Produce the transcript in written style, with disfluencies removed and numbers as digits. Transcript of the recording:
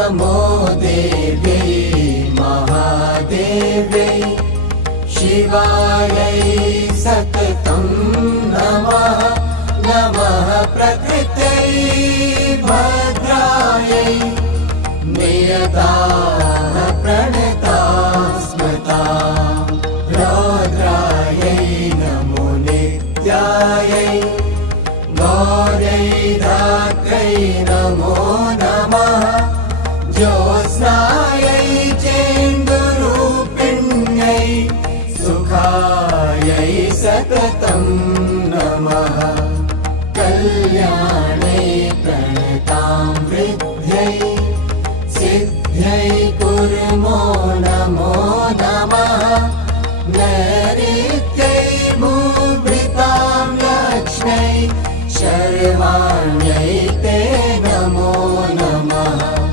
नमो देव्यै महादेव्यै शिवायै सततं नमः। नमः प्रकृत्यै भद्रायै नियताः प्रणताः स्मृताः। रौद्रायै नमो नित्यायै गौर्यै धात्र्यै नमो नमः। ज्योत्स्नायै चेन्दुरूपिण्यै सुखायै सततं नमः। कल्याणै प्रणतां वृद्ध्यै सिद्ध्यै